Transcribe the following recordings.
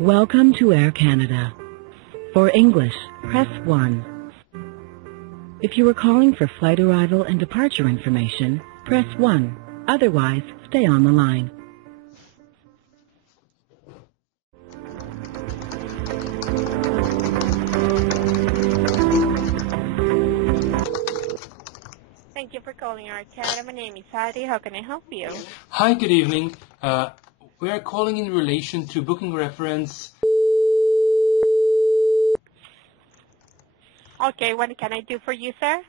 Welcome to Air Canada. For English, press 1. If you are calling for flight arrival and departure information, press 1. Otherwise, stay on the line. Thank you for calling Air Canada. My name is Heidi. How can I help you? Hi, good evening. We are calling in relation to booking reference. Okay, what can I do for you, sir?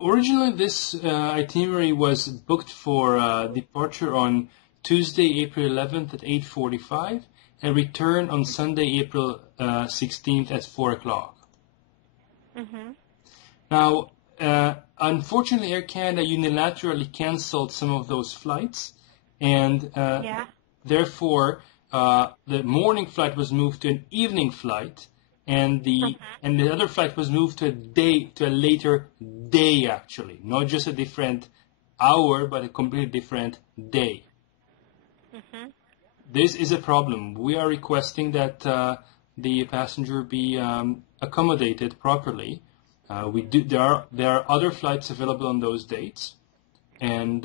Originally, this itinerary was booked for departure on Tuesday, April 11th at 8:45 and return on Sunday, April 16th at 4 o'clock. Mm-hmm. Now, unfortunately, Air Canada unilaterally canceled some of those flights, and therefore the morning flight was moved to an evening flight, and the other flight was moved to a later day, actually, not just a different hour, but a completely different day. Mm-hmm. This is a problem. We are requesting that the passenger be accommodated properly. There are other flights available on those dates, and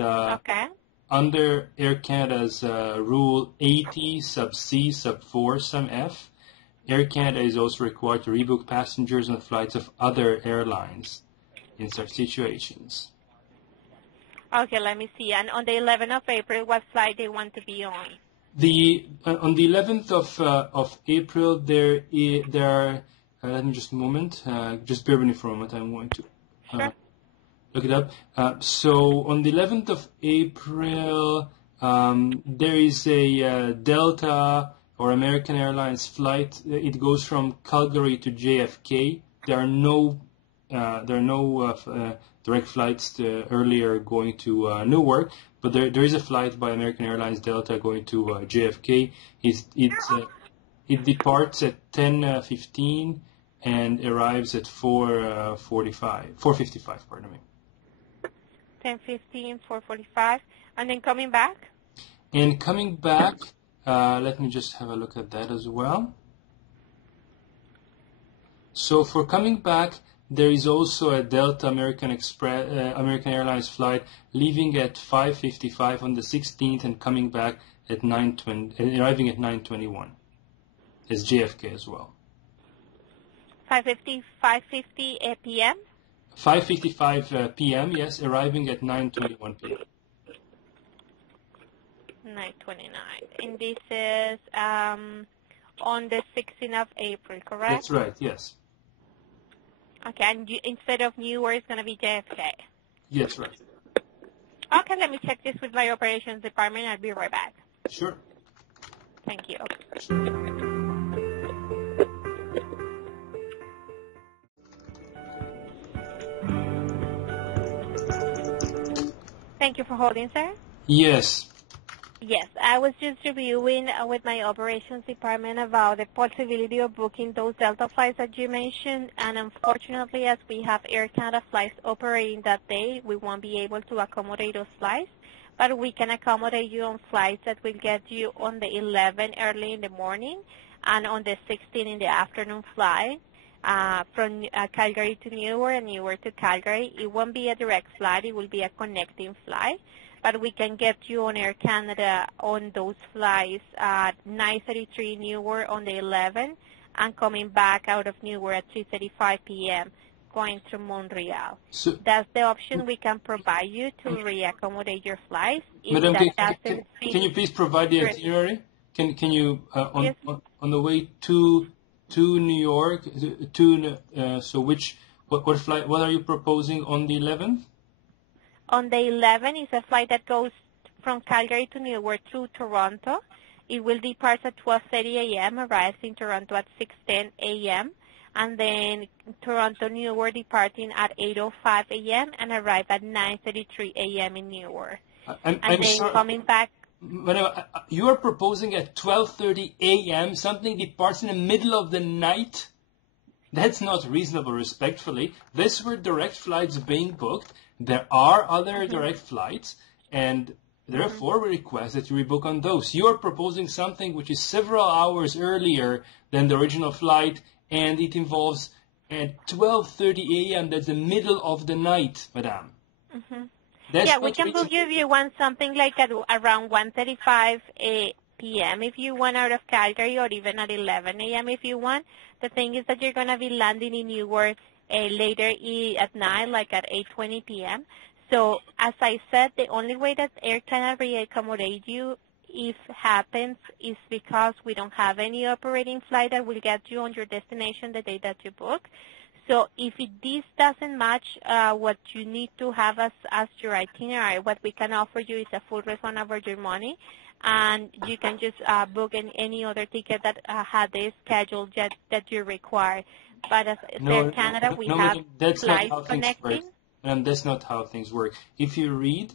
under Air Canada's Rule 80 sub C sub 4 sub F, Air Canada is also required to rebook passengers on flights of other airlines in such situations. Okay, let me see. And on the 11th of April, what flight they want to be on? On the 11th of April, there are. Let me just a moment. Just bear with me for a moment. I'm going to look it up. So on the 11th of April, there is a Delta or American Airlines flight. It goes from Calgary to JFK. There are no direct flights earlier going to Newark, but there is a flight by American Airlines Delta going to JFK. It departs at 10:15 and arrives at 4:55. Pardon me. 10:15, 4:45, and then coming back. And coming back, let me just have a look at that as well. So for coming back, there is also a Delta American Airlines flight leaving at 5:55 on the 16th and coming back at 9:20 and arriving at 9:21. It's JFK as well. 5:50 p.m.? 5:55 p.m., yes, arriving at 9:21 p.m. 9:29. And this is on the 16th of April, correct? That's right, yes. Okay, and instead of Newark, it's going to be JFK? Yes, right. Okay, let me check this with my operations department. I'll be right back. Sure. Thank you. Thank you for holding, sir. Yes. Yes, I was just reviewing with my operations department about the possibility of booking those Delta flights that you mentioned, and unfortunately, as we have Air Canada flights operating that day, we won't be able to accommodate those flights, but we can accommodate you on flights that will get you on the 11 early in the morning and on the 16 in the afternoon flight. From Calgary to Newark and Newark to Calgary. It won't be a direct flight. It will be a connecting flight. But we can get you on Air Canada on those flights at 9:33 Newark on the 11th and coming back out of Newark at 3:35 p.m. going to Montreal. So that's the option we can provide you to reaccommodate your flights. Madam, can you please provide the itinerary? Can you, on the way to New York, what flight? What are you proposing on the 11th? On the 11th is a flight that goes from Calgary to Newark through Toronto. It will depart at 12:30 a.m., arrives in Toronto at 6:10 a.m., and then Toronto Newark departing at 8:05 a.m. and arrive at 9:33 a.m. in Newark. I'm sorry. Coming back. Madam, you are proposing at 12:30 a.m. something departs in the middle of the night? That's not reasonable, respectfully. These were direct flights being booked. There are other direct flights, and Therefore, we request that you rebook on those. You are proposing something which is several hours earlier than the original flight, and it involves at 12:30 a.m. That's the middle of the night, madam. Yeah, we can book you if you want something like at around 1:35 p.m. if you want out of Calgary, or even at 11 a.m. if you want. The thing is that you're going to be landing in Newark later at night, like at 8:20 p.m. So, as I said, the only way that Air Canada will accommodate you, if happens, is because we don't have any operating flight that will get you on your destination the day that you book. So if this doesn't match what you need to have as your itinerary, what we can offer you is a full refund of your money, and you can just book any other ticket that had the schedule that you require. But as Air Canada, we have flights connecting. And that's not how things work. If you read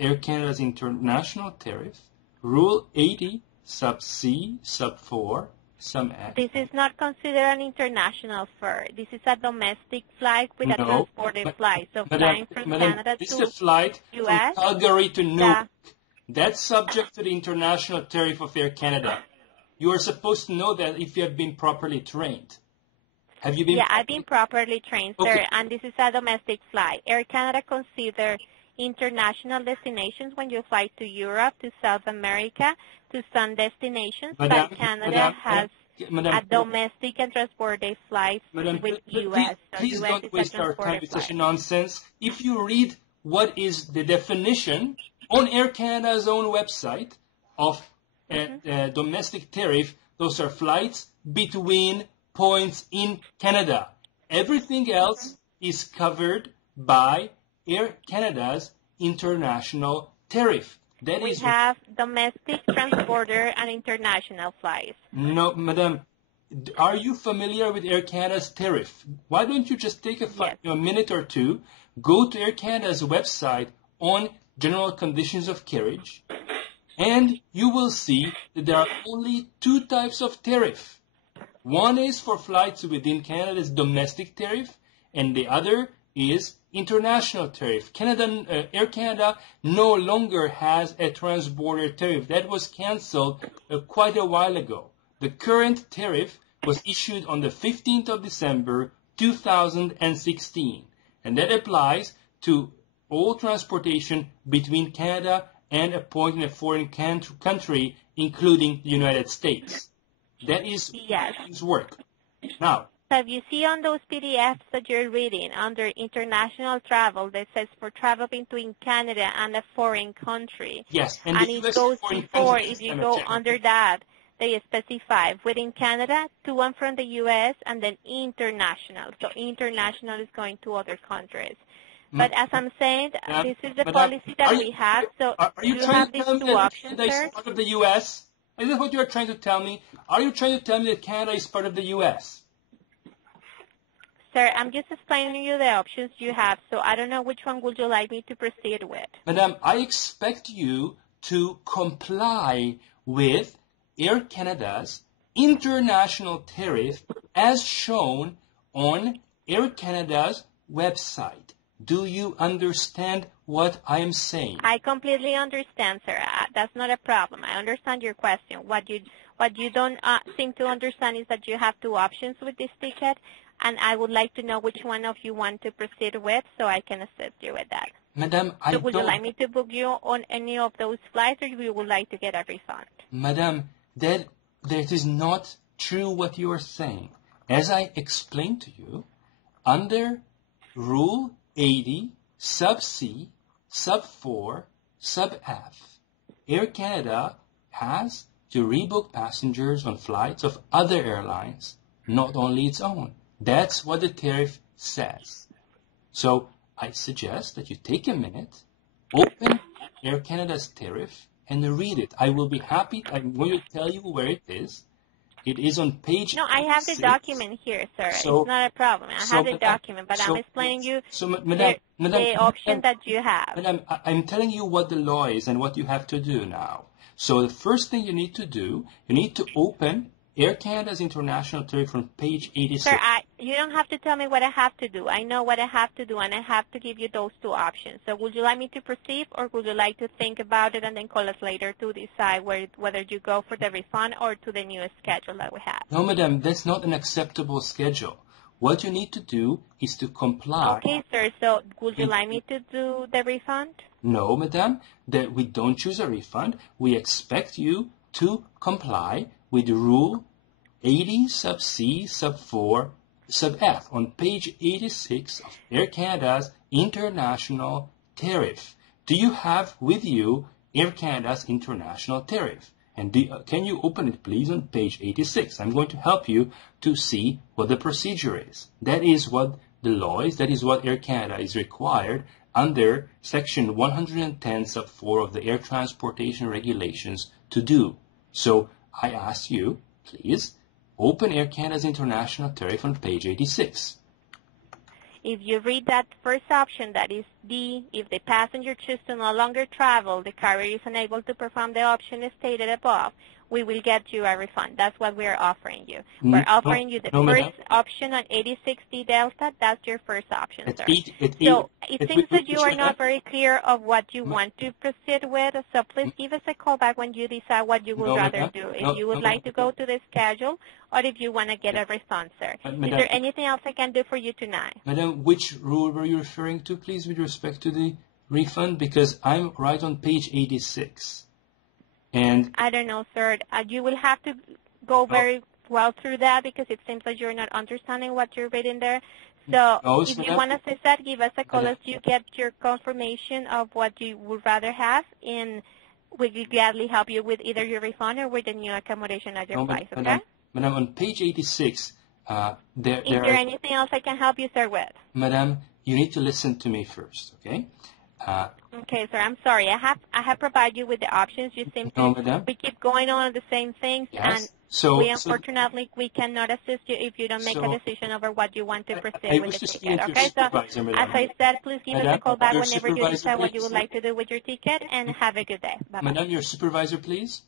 Air Canada's international tariff, Rule 80, sub C, sub 4, sub F. This is not considered an international fare. This is a domestic flight with a transported flight. So flying from Canada this to is a flight US, from Calgary to Newark. That's subject to the international tariff of Air Canada. You are supposed to know that if you have been properly trained. Have you been? Yeah, I've been properly trained, sir, and this is a domestic flight. Air Canada considers international destinations when you fly to Europe, to South America, to some destinations, but Canada has a domestic and transported flights with U.S. Please don't waste our time with such nonsense. If you read what is the definition on Air Canada's own website of domestic tariff, those are flights between points in Canada. Everything else is covered by Air Canada's international tariff. We have domestic, transporter, and international flights. No, madam. Are you familiar with Air Canada's tariff? Why don't you just take a minute or two, go to Air Canada's website on general conditions of carriage, and you will see that there are only two types of tariff. One is for flights within Canada's domestic tariff, and the other is international tariff. Air Canada no longer has a transborder tariff. That was cancelled quite a while ago. The current tariff was issued on the 15th of December 2016, and that applies to all transportation between Canada and a point in a foreign country, including the United States. That is how things work. Now, so if you see on those PDFs that you're reading under international travel that says for travel between Canada and a foreign country. Yes, and it goes before, if you go under that, they specify within Canada, to and from the U.S., and then international. So international is going to other countries. But as I'm saying, this is the policy that we have. So you have these two options, sir. Part of the U.S.? Is that what you are trying to tell me? Are you trying to tell me that Canada is part of the U.S.? Sir, I'm just explaining you the options you have, so I don't know which one would you like me to proceed with. Madam, I expect you to comply with Air Canada's international tariff as shown on Air Canada's website. Do you understand what I am saying? I completely understand, sir. That's not a problem. I understand your question. What you don't seem to understand is that you have two options with this ticket, and I would like to know which one of you want to proceed with so I can assist you with that. Madam, would you like me to book you on any of those flights, or you would like to get a refund? Madam, that is not true what you are saying. As I explained to you, under Rule 80, sub C, sub 4, sub F, Air Canada has to rebook passengers on flights of other airlines, not only its own. That's what the tariff says. So I suggest that you take a minute, open Air Canada's tariff, and read it. I will be happy. I'm going to tell you where it is. It is on page. No, I have the document here, sir. So, it's not a problem. I have the document, but I'm explaining you the option that you have. Madam, I'm telling you what the law is and what you have to do now. So the first thing you need to open Air Canada's international tariff from page 86. Sir, You don't have to tell me what I have to do. I know what I have to do, and I have to give you those two options. So would you like me to proceed, or would you like to think about it and then call us later to decide whether you go for the refund or to the newest schedule that we have? No, madam, that's not an acceptable schedule. What you need to do is to comply. Okay, sir. So would you like me to do the refund? No, madam, that we don't choose a refund. We expect you to comply with Rule 80 sub C sub 4 sub F on page 86 of Air Canada's International Tariff. Do you have with you Air Canada's International Tariff? And can you open it, please, on page 86? I'm going to help you to see what the procedure is. That is what the law is. That is what Air Canada is required under Section 110 sub 4 of the Air Transportation Regulations to do. So I ask you, please, open Air Canada's International Tariff on page 86. If you read that first option, that is D, if the passenger chooses to no longer travel, the carrier is unable to perform the option stated above, we will get you a refund. That's what we are offering you. We're offering you the first option on 86D Delta. That's your first option, sir. So it seems that you are not very clear of what you want to proceed with, so please give us a call back when you decide what you would rather do. If you would like to go to the schedule or if you want to get a refund, sir. Is there anything else I can do for you tonight? Madam, which rule were you referring to, please, with respect to the refund? Because I'm right on page 86. And I don't know, sir. You will have to go very well through that because it seems like you're not understanding what you're reading there. So if you want us to set, give us a call as you get your confirmation of what you would rather have, and we will gladly help you with either your refund or with the new accommodation at your price, okay? Madam, on page 86, Is there anything else I can help you, sir, with? Madam, you need to listen to me first, okay? Okay, sir. I'm sorry. I have provided you with the options. You seem to we keep going on the same things, and unfortunately we cannot assist you if you don't make a decision over what you want to proceed with the ticket. Okay, so as I said, please give us a call back whenever you decide what you would like to do with your ticket, and have a good day. Bye-bye. Madam, your supervisor, please.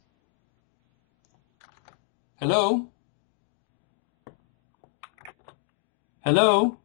Hello? Hello?